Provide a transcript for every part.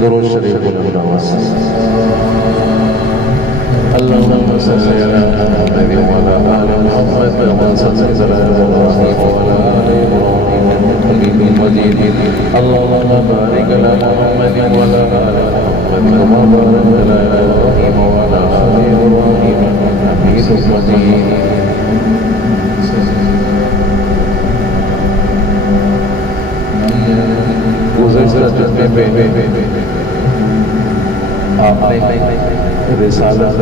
درود شریف بلند آواز اللهم صل على محمد وعلى آل محمد كما صليت على إبراهيم وعلى آل إبراهيم إنك حميد مجيد اللهم بارك على محمد وعلى آل محمد كما باركت على إبراهيم وعلى آل إبراهيم إنك حميد مجيد گزشتہ جمعے پہ آپ نے رسالت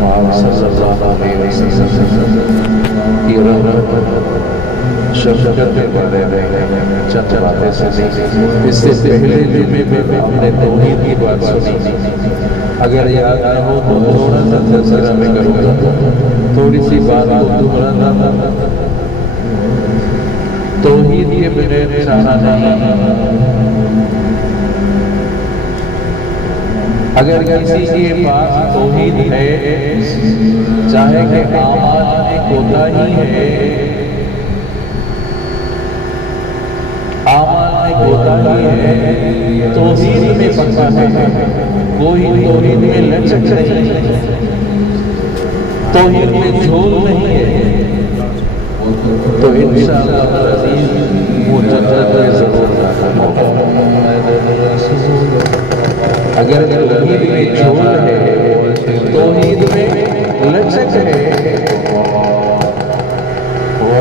محمد صلی اللہ علیہ وسلم کی رحمت شفقت کے بارے میں چند باتیں سنی. اس سے پہلے جمعے پہ ہم نے توحید کی بات سنی. اگر یاد نہ ہو تو تھوڑا سا تذکرہ میں کروں گا. تھوڑی سی بات کو دہرانا توحید کے بغیر چاہا نہیں. اگر کسی کے پاس توحید ہے چاہے کہ اعمال میں کوتاہی ہے توحید میں پکا ہے کوئی توحید میں لچک نہیں توحید میں جھول نہیں ہے تو انشاءاللہ العزیز وہ جنت میں ضرور داخل ہوگا. اگر توحید میں جھول ہے توحید میں لچک ہے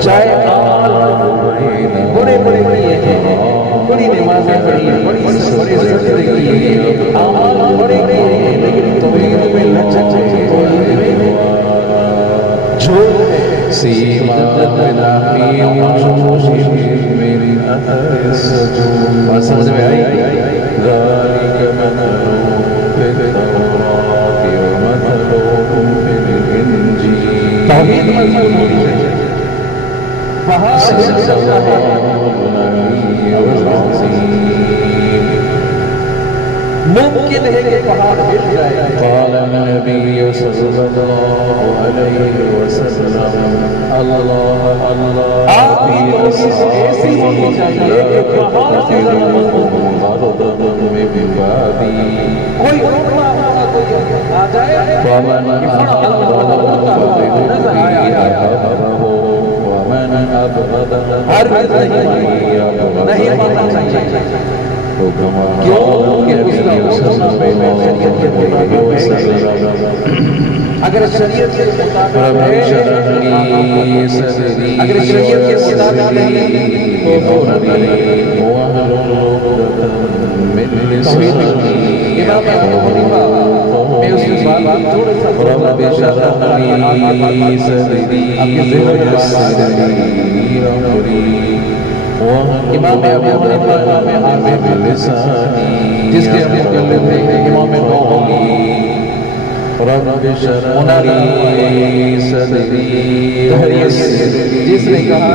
چاہے بڑے بڑے کیے ہیں بڑی نمازیں پڑھی ہیں بڑی سجدے کیے ہیں اعمال بڑے کیے ہیں لیکن توحید میں لچک ہے توحید میں جھول ہے. میری اثر سجود بات سمجھ میں آئی. ذالک مثلهم فی التوراۃ ومثلهم فی الانجیل. توحید مضمون ہونی چاہیے. پہاڑ ہل سکتا ہے ممکن ہے کہ پہاڑ ہل جائے. قال النبی صلی اللہ علیہ وسلم اللہ اللہ آپ کی کوشش ایسی ہونی چاہیے کہ پہاڑ سے کوئی روکنا ہوگا کوئی آ جائے ہر وقت نہیں ماننا چاہیے. کیوں کہ اس کا حکم شریعت کے مطابق اگر شریعت کے مطابق اگر شریعت کے مطابق میں اس کے بعد تھوڑے سا امام ابو حنیفہ امام حافظ بلسانی جس کے ہم کر لیتے ہیں امام نووی رب اشرح لی صدری جس نے کہا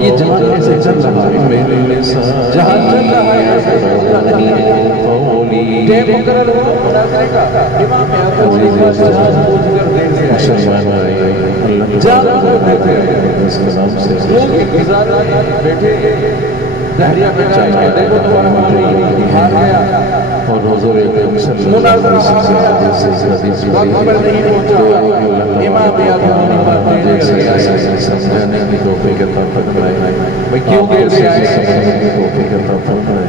یہ جہاں ایسے چل رہا ہے جہاں چل رہا ہے ایسے ہوتا نہیں ہے ٹیم مقرر ہوا مناظرے کا امام ابو حنیفہ جہاں پوچھ کر دیر سے آئے جہاں پوچھ دیتے ہیں لوگ انتظار بیٹھے دہریہ پہ چاہیے دیکھو تمہارا مجھے ہار گیا اور حضور اکرم صلی اللہ علیہ وسلم وقت پر نہیں پہنچا امام ابو حنیفہ دیر سے آئے سمجھانے کی توفیق عطا فرمائے. میں کیوں دیر سے آئے سمجھانے کی توفیق عطا فرمائے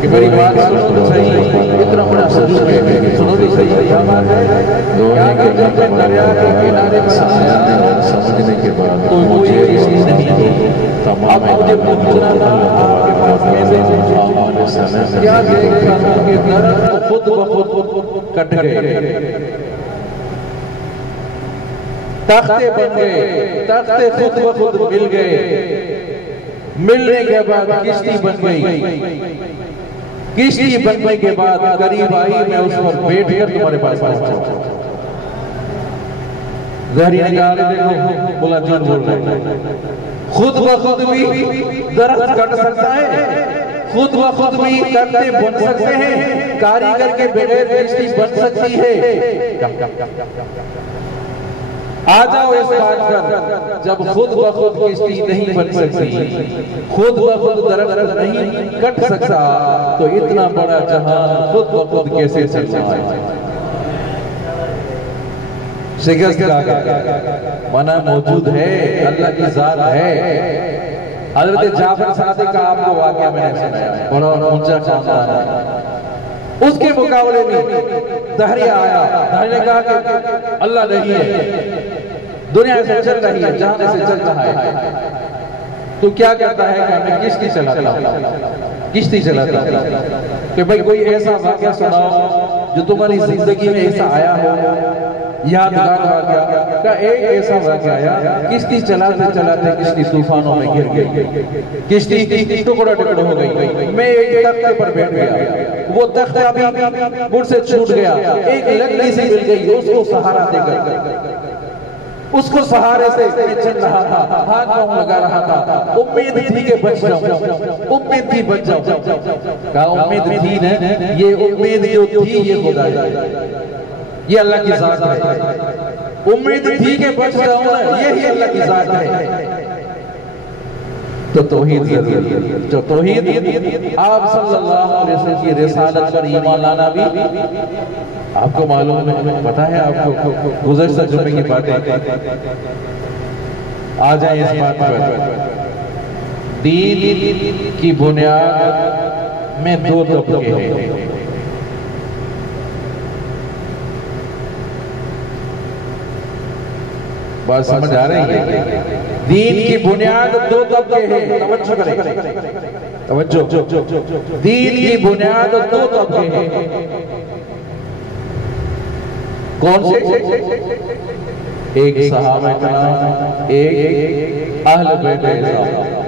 کہ میری بات سنو تو صحیح اتنا بڑا سجود ہے سنو تو صحیح کیا بات ہے کیا کہ جب میں دریا کے کنارے پر آیا سمجھنے کے بعد مجھے اس نہیں اب مجھے پوچھنا تھا آپ کے پاس کیسے کیا دیکھا تھا کہ درخت خود بخود کٹ گئے تختے بن گئے تختے خود بخود مل گئے ملنے کے بعد کشتی بن گئی کشتی بننے کے بعد قریب آئی میں اس پر بیٹھ کر تمہارے پاس پہنچا. ظاہری نگاہ دیکھو بولا جان بول رہے ہیں خود بخود بھی درخت کٹ سکتا ہے خود بخود بھی تختے بن سکتے ہیں کاریگر کے بغیر کشتی بن سکتی ہے. آ جاؤ اس بات پر جب خود بخود کشتی نہیں بن سکتی، خود بخود درخت نہیں کٹ سکتا، تو اتنا بڑا جہان خود بخود کیسے چلتا ہے؟ شکست کا منع موجود ہے، اللہ کی ذات ہے۔ حضرت جعفر صادق کا آپ کو واقعہ میں نے سنایا ہے، بڑا اونچا خاندان ہے۔ اس کے مقابلے میں دہریہ آیا، دہریہ نے کہا کہ اللہ نہیں ہے، دنیا سے چل رہی ہے، جہاں سے چل رہا ہے، تو کیا کہتا ہے کہ میں کشتی چلاتا ہوں، کشتی چلاتا ہوں، کہ بھئی کوئی ایسا واقعہ سناؤ جو تمہاری زندگی میں ایسا آیا ہو، یادگار واقعہ۔ کہ ایک ایسا واقعہ آیا، کشتی چلاتے چلاتے کشتی طوفانوں میں گر گئی، کشتی ٹکڑا ٹکڑا ہو گئی، میں ایک تختے پر بیٹھ گیا، وہ تختہ بھی مجھ سے چھوٹ گیا، ایک لکڑی سے مل گئی، اس کو سہارا دے کر، اس کو سہارے سے میں چل رہا تھا، ہاتھ پاؤں لگا رہا تھا، امید تھی کہ بچ جاؤں، امید تھی بچ جاؤں۔ کہا امید تھی نا، یہ امید جو تھی یہ خدا ہے، یہ اللہ کی ذات ہے۔ امید تھی کہ بچ جاؤں نا، یہی اللہ کی ذات ہے۔ تو توحید ضروری ہے، جو توحید آپ صلی اللہ علیہ وسلم کی رسالت پر ایمان لانا بھی آپ کو معلوم ہے، پتہ ہے آپ کو، گزشتہ جمعے کی باتیں آ جائیں اس بات پر۔ دین کی بنیاد میں دو طبقے ہیں، بات سمجھ آ رہی ہے؟ دین کی بنیاد دو طبقے ہیں، توجہ کریں، توجہ، دین کی بنیاد دو طبقے ہیں۔ کون سے؟ ایک صحابہ کرام، ایک اہل بیت اسلام۔